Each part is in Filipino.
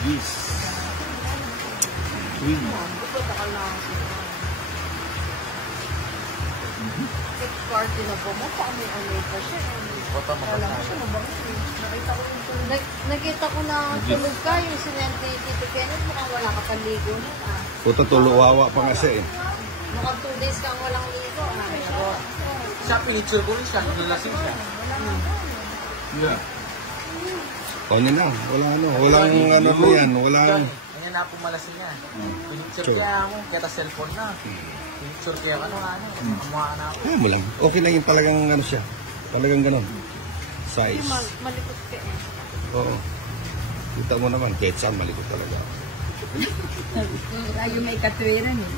Yes. Twin. Party na po mo, paano pa siya. Nakita ko na tulog ka, yung sinente ni Tito Kenneth, mukhang wala ka panligo na. Puta tuluwawa pa nga siya eh. Mukhang 2 days kang walang ligo. Siya, pinicture ko rin siya. Nalasing siya. Yeah. Kanya na. Walang ano na yan. Walang... Kanya na po malasing niya. Pinicture kaya ako. Kaya ta cellphone na. Pinicture kaya kamuha na ako. mo lang. Okay na yung talagang ano siya. Talagang ganon. Size. Malikot ka eh. Oo. Kita mo naman. Kahit saan malikot talaga. Ayaw may katwiran eh.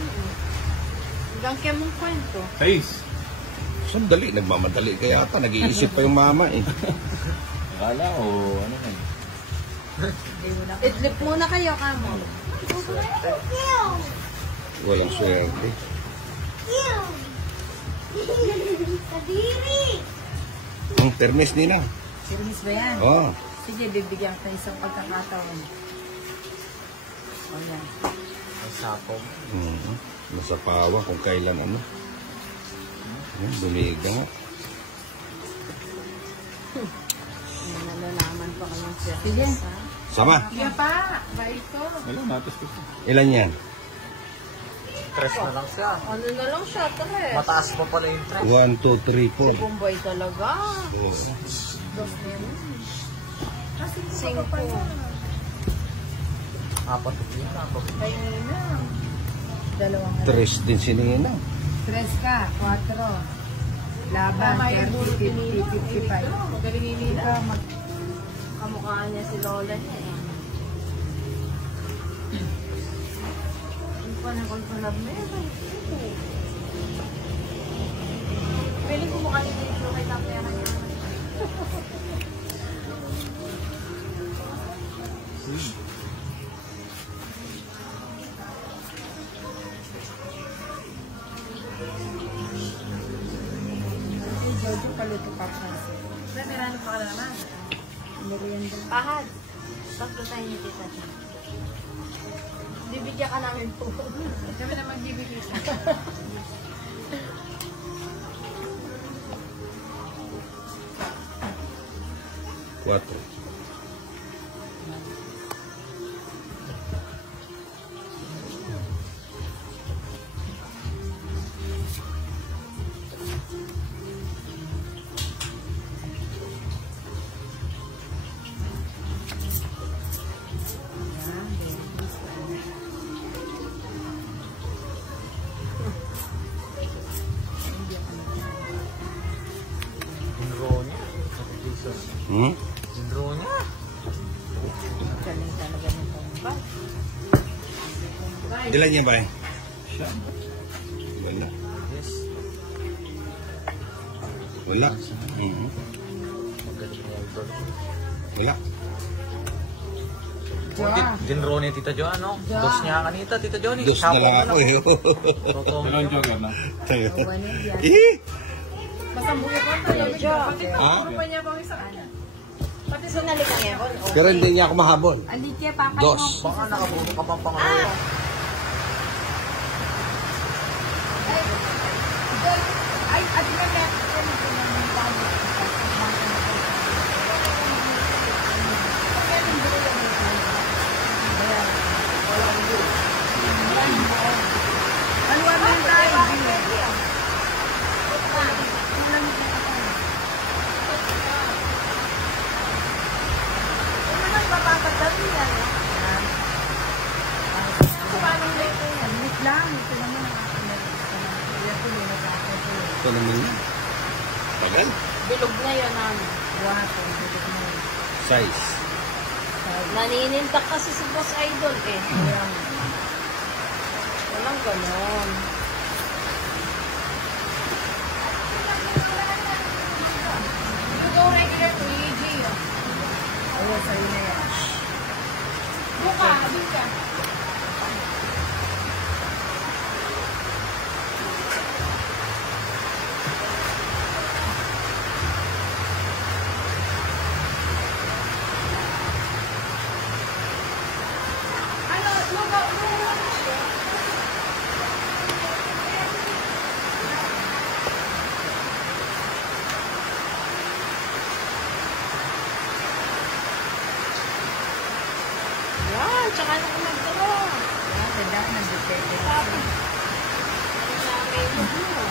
Hanggang kaya mong kwento. Size. Sandali. Nagmamadali. Kaya ata nag-iisip pa yung mama eh. Akala o ano na Idlip muna kayo, kamo. Walang swerte. Ang permis nila. Serious ba yan? Oo. Sige, bibigyan ko isang pagkakataon. O yan. May sapong. Masapawa kung kailan ano. Bumiga nga. Nalalaman pa kayong siya. Sige. Sama. Sige pa. Bait ko. Wala, matos ko. Ilan yan? Tres na lang siya. Ano na lang siya, tres. Mataas pa pala yung tres. 1, 2, 3, 4. Bombay talaga. Oo. Singko. Apat na yun. Kayo na. Dalawang. 3 din si Nina. 3 ka. 4. Laban. 30, 50, 55. Magaling nila. Ikaw mag... Kamukhaan niya si Lola niya eh. Ang panakon-panab na yun. Piling ko mukha niya dito kay tapera niya. Jojo, paluto pa siya. Meron pa ka naman. Merienda. Pahad. Tatlo tayo ni Tita siya. Bibigyan ka namin po. Kami naman bibigyan siya. Quatro. Ginro niya. Galing talaga nito. Ilan niya ba eh? Wala. Yes. Wala. Magaling niya ito. Wala. Ginro niya Tita Jo, ano? Dos niya kanita, Tita Jo. Dos na lang ako eh. Ilang joker na? Tayo. One yan. Eh! Masambuyo ko tayo. Ha? Pa niya pang isa. Pati sunali ka ngayon. Pero hindi niya ako mahabol. Alikia pa kayo. Dos. Baka nakabuto ka pang pangalawa. Ay, at nga na. Aluan na tayo. Papapagdali yan. Paano na ito yan? Limit lang. Ito naman. Ito naman yan. Tagal. Bilog na yun namin. Size. Naninintak kasi si Boss Idol eh. Walang ganon. You go regular to EG. Ayun, sa'yo na yan. Buka, buka. tsaka nung nagdala. Ganda ng depende. Sabi, may mo.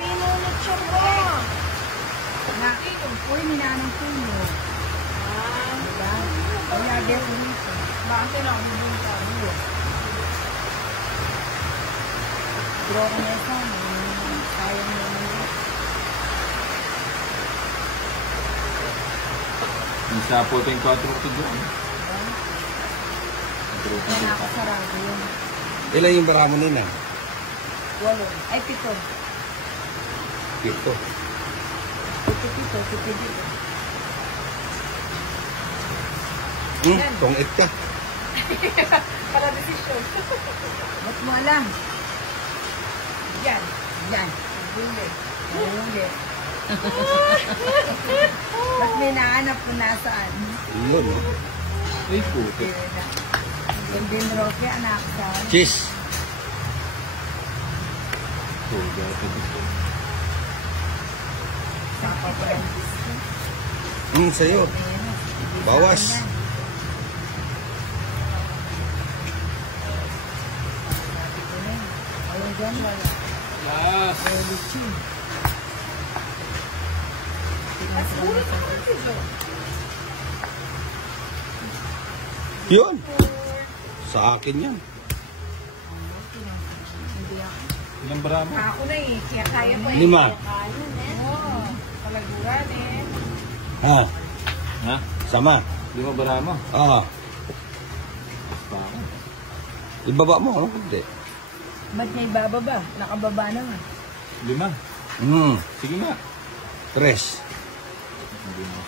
Pinunod siya mo. Uy, minanong puno. Diba? Kaya get dito. Bakit ako yung sabi? Draw ko na isa. Sayang naman yun. Yung sa puting 4 ko dyan. Kaya nakasarado yun. Ilan yung baramo nina? 8. Ay, 7. Pito. 7 dito. Tungit ka. Para desisyon. Ba't mo alam? Yan. Yan. Huli. Huli. Ba't may nahanap kung nasaan? Yun, oh. Ay, puti. Yung dinroke, anak sa... Cheese. Puti. Sapa ko yan. Sa'yo. Bawas. Ayun dyan, wala. Yes! Ay, lutsin. Yun. Sa akin yan. Hindi ako. Ilang baramo? Ako na eh. Kaya kaya ko 5. eh. Oo. Palaguran eh. Ha? Ha? Sama. 5 baramo? Ah. Pa ako. Ibaba mo, ano? Hindi. Ba't may bababa? Nakababa naman. 5. Sige nga. 3. Hindi na